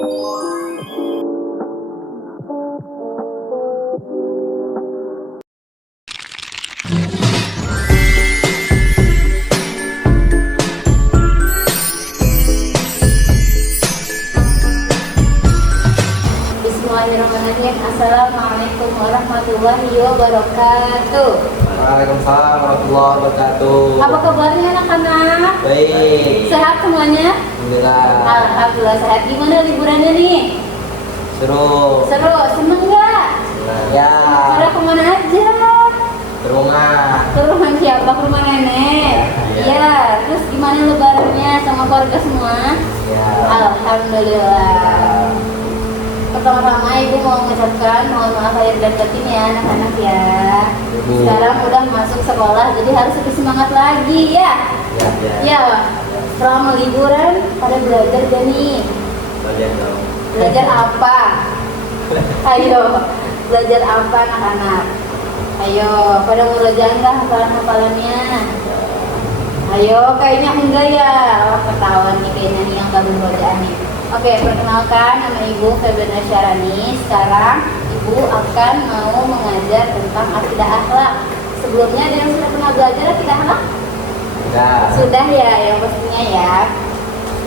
Bismillahirrahmanirrahim. Assalamualaikum warahmatullahi wabarakatuh. Waalaikumsalam warahmatullahi wabarakatuh. Apa kabarnya anak-anak? Baik. Sehat semuanya? Alhamdulillah. Alhamdulillah sehat. Gimana liburannya nih? Seru. Seru? Seneng nggak? Ya. Pada kemana aja? Ke rumah. Ke rumah siapa? Ke rumah nenek? Iya. Iya. Terus gimana lebarannya sama keluarga semua? Ya. Alhamdulillah. Pertama-tama ibu mau mengucapkan mohon maaf lahir dan batin ya anak-anak ya. Ibu. Sekarang udah masuk sekolah jadi harus lebih semangat lagi ya. Ya. Ya, selama liburan pada belajar gak nih? Belajar dong. Belajar apa? Ayo, belajar apa anak-anak? Ayo, pada murojaah nggak hafalan-hafalannya? Ayo, kayaknya enggak ya. Wah, ketahuan nih kayaknya nih yang gak bermurojaah nih. Oke, perkenalkan nama Ibu Febriana Syarani. Sekarang Ibu akan mau mengajar tentang akidah akhlak. Sebelumnya ada yang sudah pernah belajar akidah akhlak? Sudah ya, yang pastinya ya.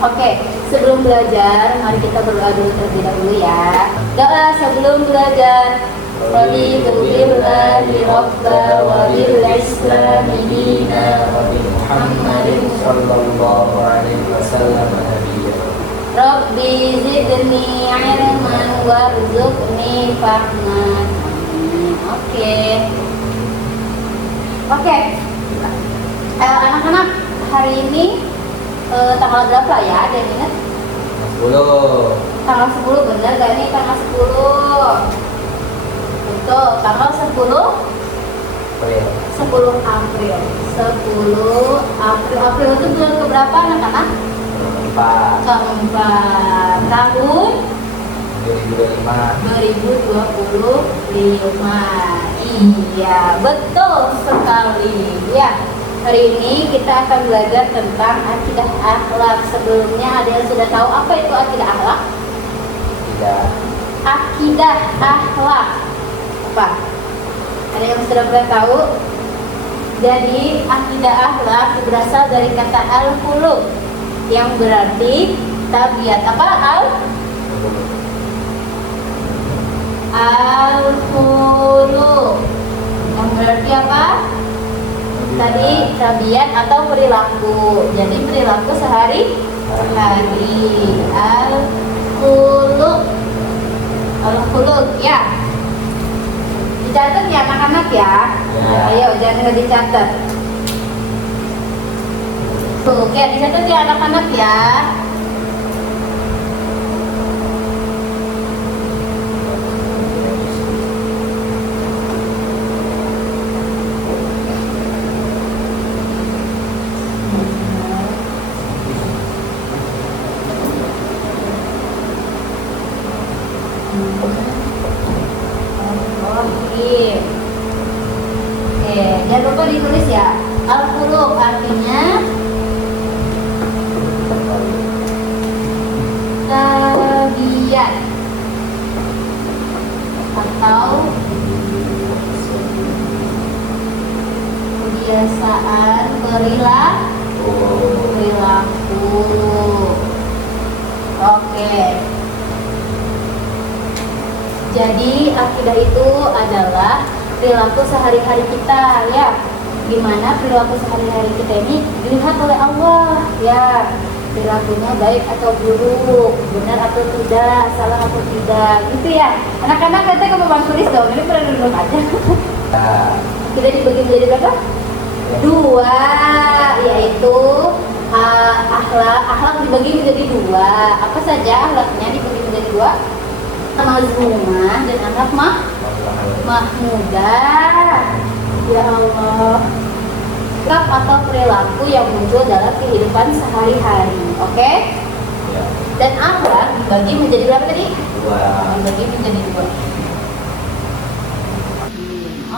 Oke, sebelum belajar, mari kita berdoa dulu terlebih dahulu ya. Doa sebelum belajar. Wabillahi rabba wa bil islami dina wa bi Muhammadin sallallahu alaihi wasallam nabiyya. Rabbi zidni ilman warzuqni fahman. Oke. Anak-anak, hari ini tanggal berapa ya? Ada yang ingat? 10. Tanggal 10 bener gak nih? Tanggal 10. Betul, tanggal 10 April. 10 April. 10 April. April itu bulan keberapa anak-anak? Keempat. Tahun 2025. Iya, betul sekali. Ya, hari ini kita akan belajar tentang akidah akhlak. Sebelumnya ada yang sudah tahu apa itu akidah akhlak? Tidak. Akidah akhlak apa? Ada yang sudah pernah tahu? Jadi akidah akhlak berasal dari kata al-khuluq yang berarti tabiat. Apa al-khuluq yang berarti apa? Tadi tabiat atau perilaku. Jadi perilaku sehari-hari. Al-khuluq ya. Dicatat ya anak-anak ya. Ayo jangan nggak dicatat. Oke, dicatat ya anak-anak ya. Jangan lupa ditulis ya. Al-khuluq artinya tabiat atau kebiasaan perilaku. Oke. Jadi akidah itu adalah perilaku sehari-hari kita ya. Gimana perilaku sehari-hari kita ini dilihat oleh Allah ya. Perilakunya baik atau buruk, benar atau tidak, salah atau tidak, gitu ya. Anak-anak nanti ke Bapak tulis dong, ini pernah duduk aja. Kita dibagi menjadi berapa? 2, yaitu akhlak dibagi menjadi 2. Apa saja akhlaknya dibagi menjadi 2? Mazmumah dan akhlak mahmudah. Ya Allah. Sikap atau perilaku yang muncul dalam kehidupan sehari-hari. Oke? Ya. Dan akhlak dibagi menjadi berapa tadi? 2. Dibagi menjadi 2.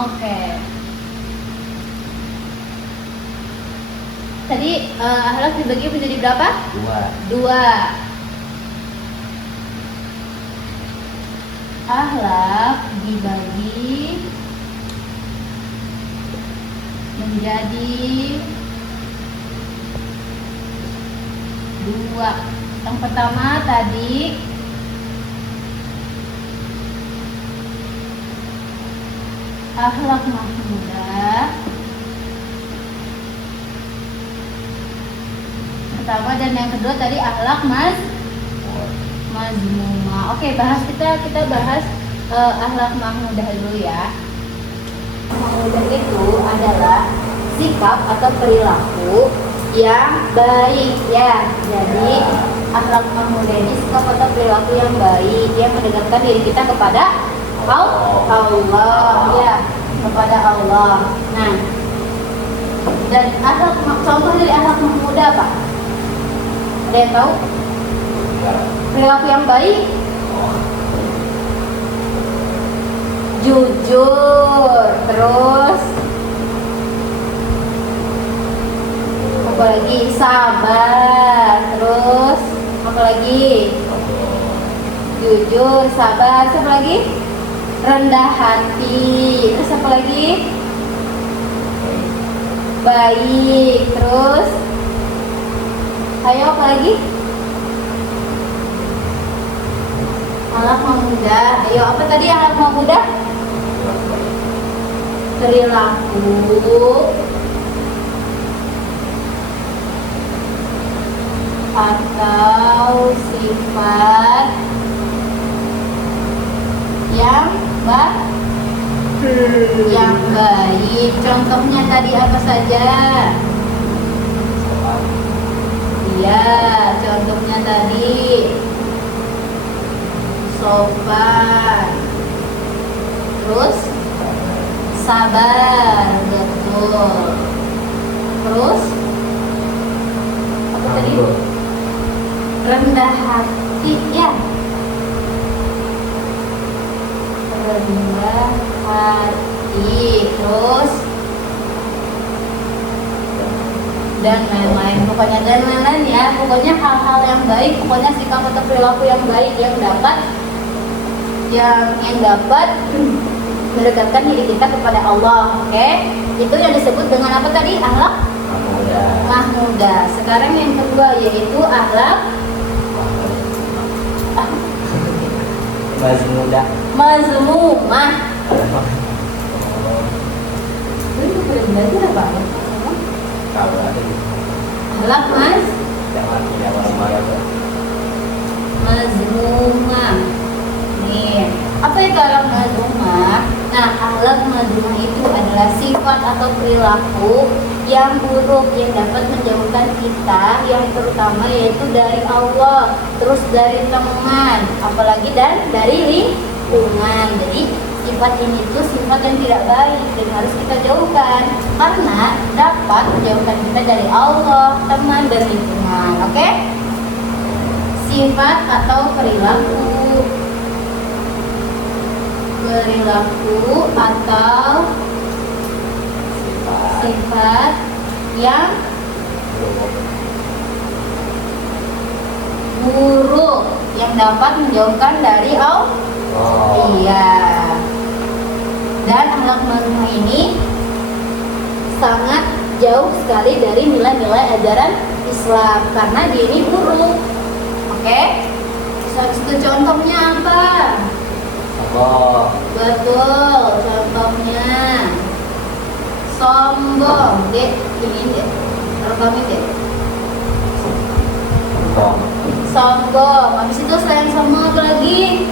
Oke. Tadi akhlak dibagi menjadi berapa? 2. 2. Akhlak dibagi menjadi dua. Yang pertama tadi akhlak mahmudah. Pertama, dan yang kedua tadi akhlak mazmumah. Oke, kita bahas akhlak mahmudah dulu ya. Mahmudah itu adalah sikap atau perilaku yang baik ya. Jadi akhlak mahmudah ini sikap atau perilaku yang baik yang mendekatkan diri kita kepada Allah ya, kepada Allah. Nah, dan contoh dari akhlak mahmudah apa? Ada yang tahu? Perilaku yang baik? Jujur, terus apa lagi? Sabar, terus apa lagi? Jujur, sabar, apa lagi? Rendah hati, terus apa lagi? Baik, terus ayo apa lagi? Akhlak mahmudah. Ayo, apa tadi akhlak mahmudah? Perilaku atau sifat yang baik. Contohnya tadi apa saja? Iya, contohnya tadi sopan, terus sabar, betul. Terus apa tadi? Rendah hati ya. Rendah hati, terus dan lain-lain. Pokoknya dan lain-lain ya. Pokoknya hal-hal yang baik, pokoknya sikap atau perilaku yang baik yang dapat mendekatkan diri kita kepada Allah. Oke? Itu yang disebut dengan apa tadi? Akhlak mahmudah. Sekarang yang kedua yaitu akhlak mazmumah. Ini belajar apa? Akhlak mazmumah. Nih, apa itu akhlak mazmumah? Nah, akhlak mazmumah itu adalah sifat atau perilaku yang buruk yang dapat menjauhkan kita, yang terutama yaitu dari Allah, terus dari teman, apalagi dan dari lingkungan. Jadi sifat ini tuh sifat yang tidak baik dan harus kita jauhkan karena dapat menjauhkan kita dari Allah, teman, dan lingkungan. Oke? Sifat atau perilaku atau sifat yang buruk yang dapat menjauhkan dari Allah. Iya. Dan akhlak mazmumah ini sangat jauh sekali dari nilai-nilai ajaran Islam karena dia ini buruk. Oke? Satu contohnya apa? Betul, contohnya sombong. Dek, ini dek. Rekamin dek. Sombong. Habis itu selain sombong apa lagi?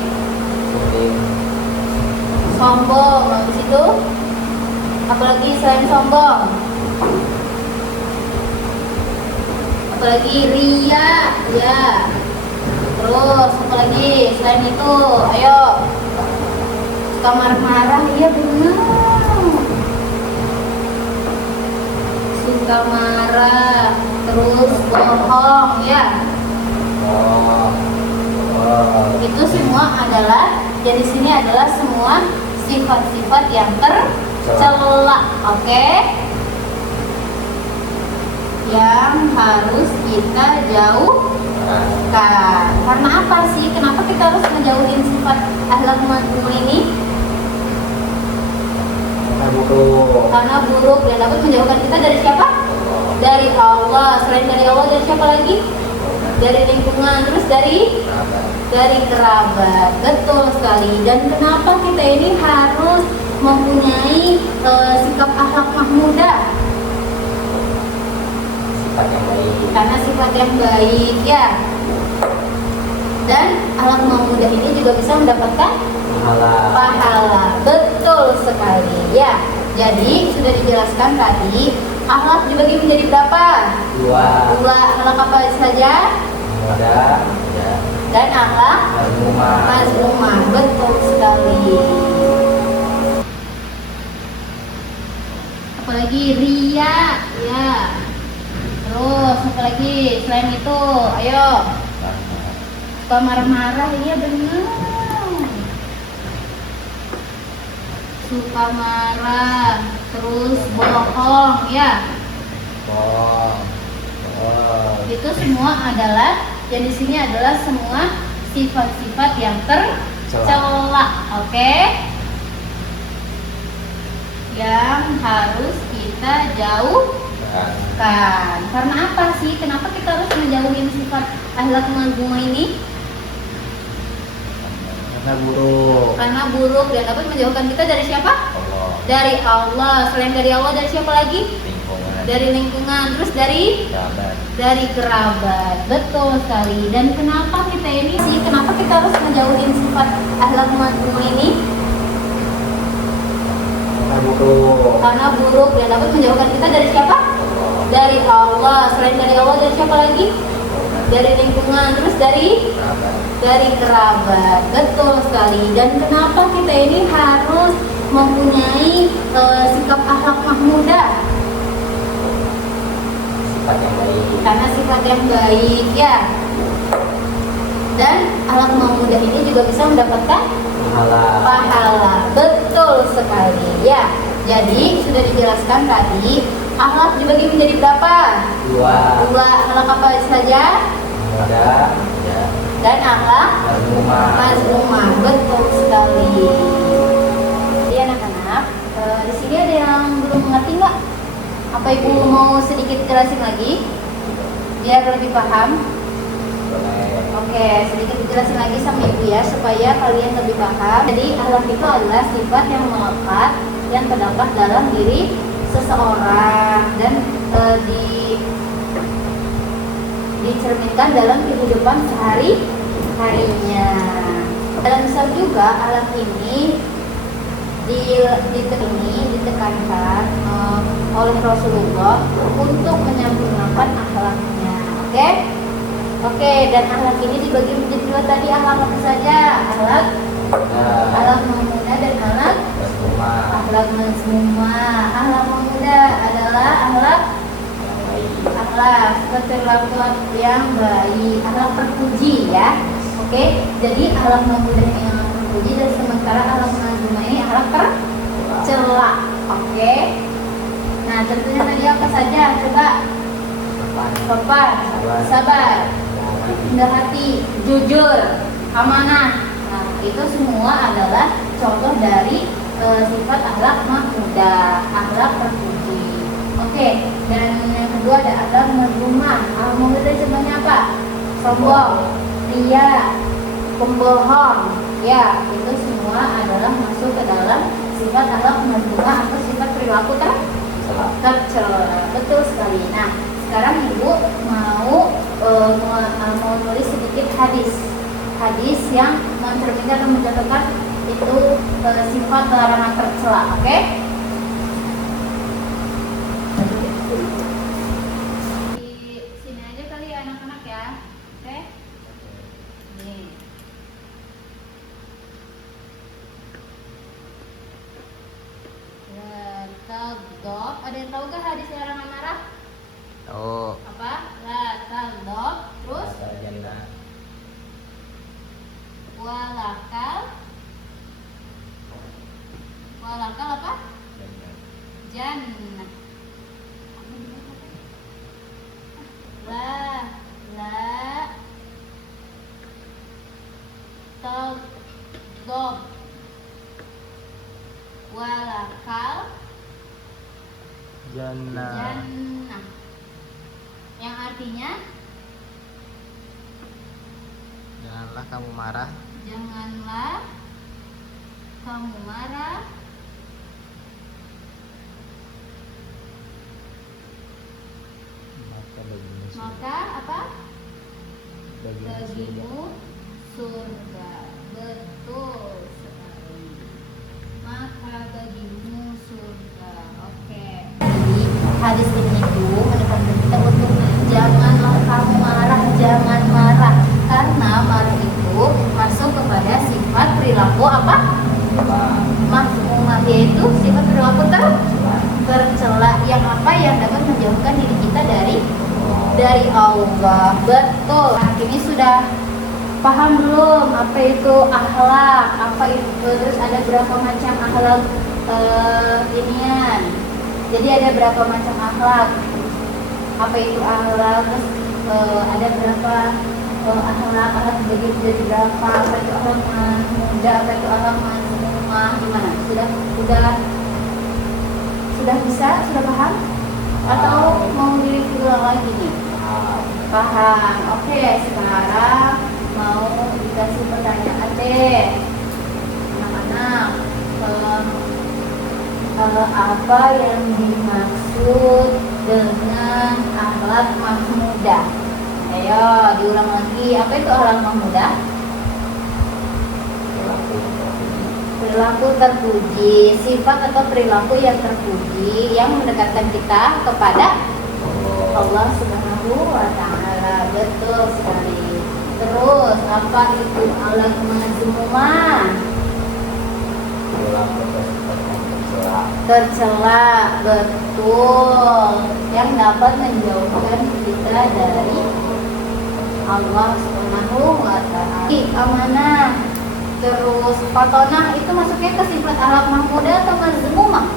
Sombong. Habis itu apalagi selain sombong? Apalagi ria, ya. Terus apalagi selain itu? Ayo. Suka marah-marah, iya benar. Suka marah, terus bohong, ya. Itu semua adalah, jadi di sini adalah semua sifat-sifat yang tercela, oke? Yang harus kita jauhkan. Karena apa sih? Kenapa kita harus ngejauhin sifat akhlak mazmumah ini? Karena buruk. Karena buruk dan dapat menjauhkan kita dari siapa? Dari Allah. Selain dari Allah, dari siapa lagi? Dari lingkungan, terus dari kerabat. Betul sekali. Dan kenapa kita ini harus mempunyai sikap akhlak mahmudah? Sifat yang baik. Karena sifat yang baik, ya. Dan akhlak mahmudah ini juga bisa mendapatkan pahala. Betul sekali, ya. Jadi sudah dijelaskan tadi, akhlak dibagi menjadi berapa? Dua. Akhlak apa saja? Ada. Ya. Dan akhlak mazmumah. Betul sekali. Apalagi ria, ya. Terus apalagi selain itu, ayo. Suka marah-marah, iya benar. Suka marah, terus bohong, ya. Bohong. Itu semua adalah, yang di sini adalah semua sifat-sifat yang tercela, oke? Yang harus kita jauhkan. Karena apa sih? Kenapa kita harus menjauhin sifat akhlak mazmumah ini? Karena buruk dan dapat menjauhkan kita dari siapa? Allah. Dari Allah. Selain dari Allah, dari siapa lagi? Lingkungan. Dari lingkungan, terus dari Kerabat. kerabat. Betul sekali. Dan kenapa kita ini sih? Kenapa kita harus menjauhin sifat akhlak mazmumah ini? Karena buruk dan dapat menjauhkan kita dari siapa? Dari Allah. Selain dari Allah, dari siapa lagi? Dari lingkungan, terus dari kerabat. Betul sekali. Dan kenapa kita ini harus mempunyai sikap akhlak mahmudah? Sifat yang baik. Karena sifat yang baik, ya. Dan akhlak mahmudah ini juga bisa mendapatkan pahala. Betul sekali, ya. Jadi sudah dijelaskan tadi, akhlak dibagi menjadi berapa? Dua. Akhlak apa saja? Ada. Ya. Dan akhlak mazmumah. Betul sekali. Jadi anak-anak, di sini ada yang belum mengerti nggak? Apa ibu mau sedikit jelasin lagi biar lebih paham? Oke, sedikit dijelasin lagi sama ibu ya, supaya kalian lebih paham. Jadi akhlak itu adalah sifat yang melekat, yang terdapat dalam diri seseorang dan dicerminkan dalam kehidupan sehari-harinya. Dalam Islam juga akhlak ini ditekankan oleh Rasulullah untuk menyempurnakan akhlaknya. Oke, dan akhlak ini dibagi menjadi dua tadi. Akhlak apa saja? Akhlak mahmudah dan akhlak mazmumah. Akhlak mahmudah adalah akhlak perlakuan yang baik, akhlak terpuji, ya. Oke, jadi akhlak mahmudah yang terpuji, dan sementara akhlak mazmumah ini akhlak tercela. Oke. Nah, tentunya tadi apa saja? Coba. Sopan, sabar, rendah hati, jujur, amanah. Nah, itu semua adalah contoh dari sifat akhlak mahmudah, akhlak terpuji. Oke, dan yang kedua ada akhlak mazmumah. Akhlak mazmumah contohnya apa? Sombong, ria, pembohong. Ya, itu semua adalah masuk ke dalam sifat akhlak mazmumah atau sifat perilaku tercela. Betul sekali. Nah, sekarang ibu mau nulis sedikit hadis yang mencerminkan dan mencontohkan itu sifat larangan tercela. Oke? Di sini aja kali ya anak-anak ya. Oke? Nih. Tagdob. Ada yang tahu gak hadis larangan marah? Tahu. Apa? La tagdob. Terus? Walakal apa? tagdob, walakal Jannah. jannah, yang artinya Janganlah kamu marah. janganlah kamu marah Maka bagimu surga. maka apa Bagimu surga. bagimu surga. Betul sekali, maka bagimu surga. Oke, jadi hadis ini itu menekankan kita untuk janganlah kamu marah, jangan marah, karena marah itu masuk kepada sifat perilaku apa mazmumah, yaitu sifat perilaku tercela yang apa yang dapat menjauhkan diri kita dari Allah. Betul. Nah, ini sudah paham belum apa itu akhlak, apa itu, terus ada berapa macam akhlak inian. Jadi ada berapa macam akhlak, apa itu akhlak, terus ada berapa akhlak dibagi menjadi berapa, apa itu akhlak muda, apa itu akhlak mazmumah, gimana? Sudah bisa, sudah paham? Atau mau diulang lagi nih? Paham. Oke, sekarang mau dikasih pertanyaan deh, anak-anak. Apa yang dimaksud dengan akhlak mahmudah? Ayo diulang lagi. Apa itu akhlak mahmudah? Perilaku terpuji, sifat atau perilaku yang terpuji yang mendekatkan kita kepada Allah Subhanahu wa Ta'ala. Betul sekali. Terus apa itu akhlak mazmumah? Tercela. Betul, yang dapat menjauhkan kita dari Allah Subhanahu wa Ta'ala. Amanah. Terus fatonah itu masuknya ke sifat akhlak mahmudah atau mazmumah?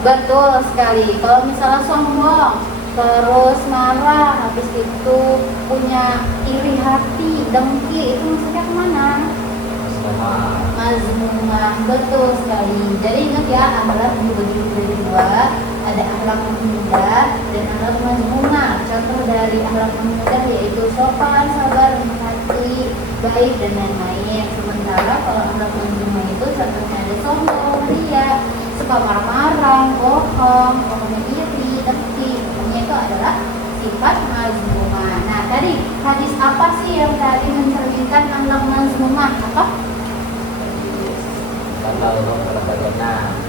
Betul sekali. Kalau misalnya sombong, terus marah, habis itu punya iri hati, dengki, itu masuknya kemana? Mazmumah. Betul sekali. Jadi ingat ya, akhlak dibagi menjadi dua. Ada akhlak mahmudah dan akhlak mazmumah. Contoh dari akhlak mahmudah yaitu sopan, sabar, hati, baik dan lain-lain. Sementara kalau akhlak mazmumah itu contohnya ada sombong, ria, suka marah-marah, bohong, pokoknya iri, dengki. Pokoknya itu adalah sifat mazmumah. Nah, tadi hadis apa sih yang tadi mencerminkan akhlak mazmumah? Apa?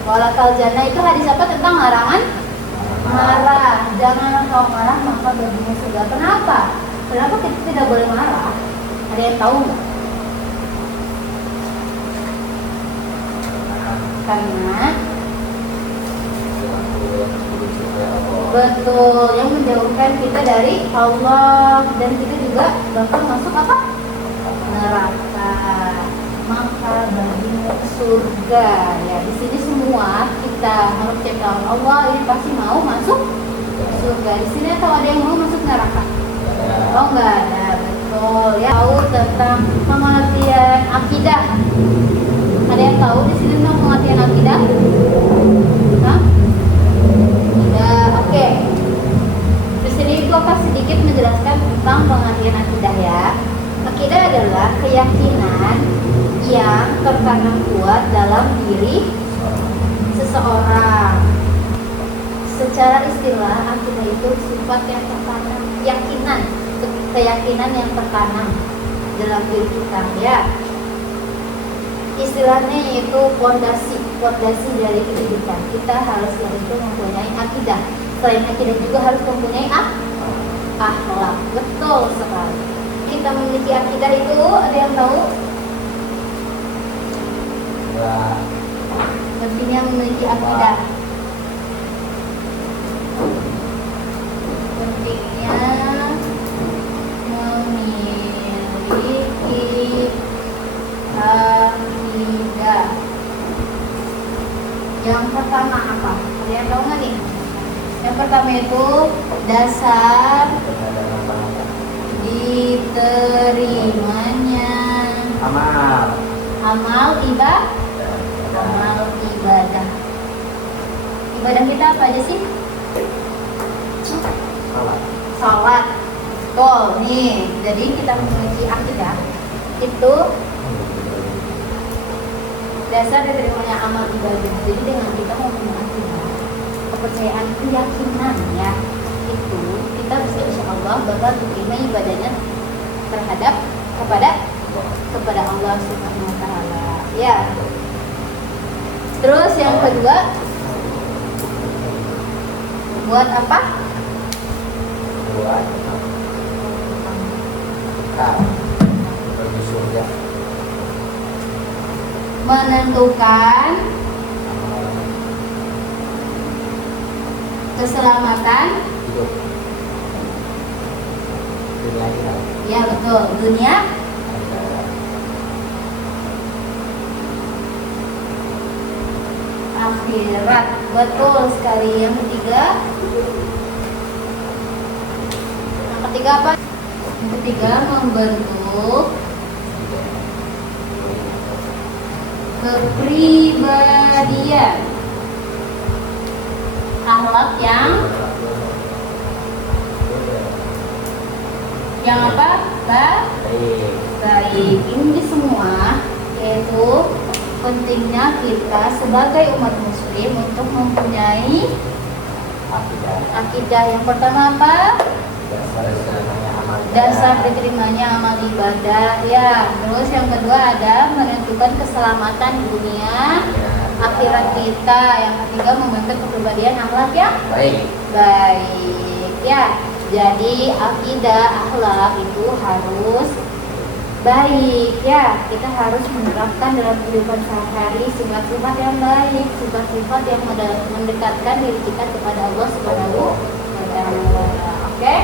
Walakal jannah itu hadis apa tentang larangan marah. Jangan kau marah maka bagimu surga. Kenapa? Kenapa kita tidak boleh marah? Ada yang tahu nggak? Karena betul, yang menjauhkan kita dari Allah, dan kita juga bakal masuk apa? Neraka. Maka bagimu surga. Ya, di sini semua kita harus ciptaan Allah ini pasti mau masuk surga. Di sini atau ada yang mau masuk neraka? Oh, enggak ada. Betul. Ya, tahu tentang pengertian akidah. Ada yang tahu di sini tentang pengertian akidah? Hah? Tidak. Oke. Di sini itu akan sedikit menjelaskan tentang pengertian akidah ya. Akidah adalah keyakinan yang tertanam kuat dalam diri seseorang. Secara istilah, akidah itu sifat yang tertanam, keyakinan yang tertanam dalam diri kita ya. Istilahnya yaitu fondasi dari kehidupan. Kita harus itu mempunyai akidah. Selain akidah juga harus mempunyai akhlak. Betul sekali. Kita memiliki akidah itu, ada yang tahu? Pentingnya memiliki akidah. Pentingnya memiliki akidah. Yang pertama apa? Ada yang tahu nggak nih? Yang pertama itu dasar diterimanya ibadah kita apa aja sih? Salat. Salat. Betul nih. Jadi kita memiliki akidah itu dasar diterimanya amal ibadah. Jadi dengan kita mempunyai akidah, kepercayaan, keyakinan ya, itu kita bisa insya Allah bakal diterima ibadahnya terhadap kepada Allah Subhanahu Wa Taala. Ya. Terus yang kedua, buat apa? Buat bagi surga. Menentukan keselamatan Hidup. Dunia akhirat. ya betul dunia akhirat betul sekali. Yang ketiga apa? Yang ketiga membentuk kepribadian akhlak yang apa? Baik. Ini semua yaitu pentingnya kita sebagai umat muslim untuk mempunyai akidah. Yang pertama apa? Dasar diterimanya amal ibadah ya. Terus yang kedua ada menentukan keselamatan dunia akhirat kita. Yang ketiga membentuk kepribadian akhlak yang baik ya. Jadi akidah akhlak itu harus baik ya. Kita harus menerapkan dalam kehidupan sehari-hari sifat-sifat yang baik, sifat-sifat yang mendekatkan diri kita kepada Allah Subhanahu wa Ta'ala. Oke?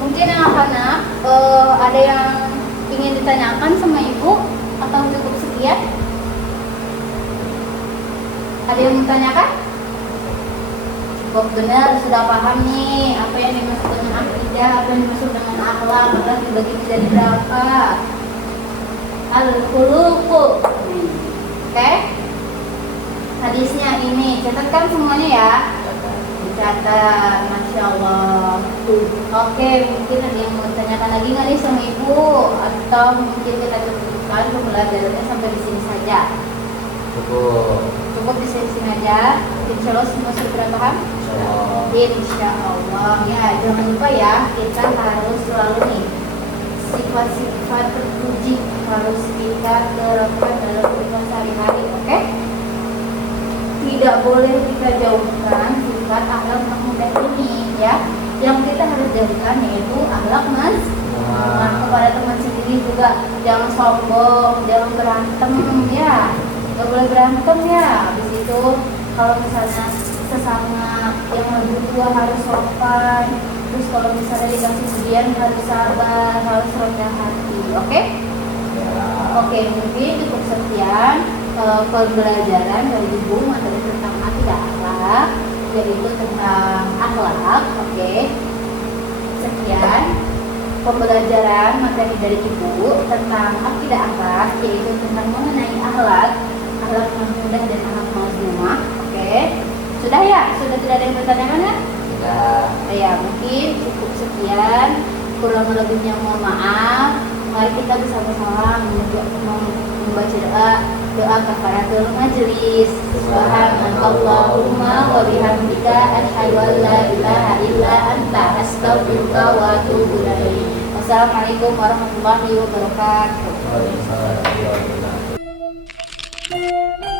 Mungkin anak-anak ada yang ingin ditanyakan sama ibu atau cukup sekian? Ada yang ditanyakan? Cukup benar, sudah paham nih apa yang dimaksud dengan akidah, apa yang dimaksud dengan akhlak, akhlak dibagi menjadi berapa? Al-khuluqu. Oke? Hadisnya ini, catatkan semuanya ya. Dicatat, Masya Allah. Oke, mungkin ada yang mau tanyakan lagi nggak nih sama ibu? Atau mungkin kita cukupkan pembelajarannya sampai di sini saja? Cukup di sini aja. Insya Allah semua sudah paham? Insya Allah. Ya, jangan lupa ya, kita harus selalu nih sifat-sifat terpuji harus kita terapkan dalam kehidupan sehari-hari, oke? Tidak boleh kita jauhkan sifat akhlak mudah ini ya. Yang kita harus jadikan yaitu akhlak kepada teman sendiri juga. Jangan sombong, jangan berantem ya. Gak boleh berantem ya. Habis itu kalau misalnya sesama yang lebih tua harus sopan. Terus kalau misalnya dikasih ujian harus sabar, harus rendah hati. Oke? Oke, mungkin cukup sekian pembelajaran dari ibu materi tentang akidah akhlak, yaitu tentang akhlak. Oke, sekian pembelajaran materi dari ibu tentang akidah akhlak, yaitu tentang mengenai akhlak yang mudah dan akhlak mazmumah. Oke, sudah ya? Sudah tidak ada yang bertanyakan ya? Sudah. Ya, mungkin cukup sekian. Kurang lebihnya mohon maaf. Mari kita bersama-sama membaca doa kafaratul majelis. Subhanallahumma wa bihamdika asyhadu an la ilaha illa anta astaghfiruka wa atubu ilaik. Wassalamualaikum warahmatullahi wabarakatuh. Waalaikumsalam warahmatullahi wabarakatuh.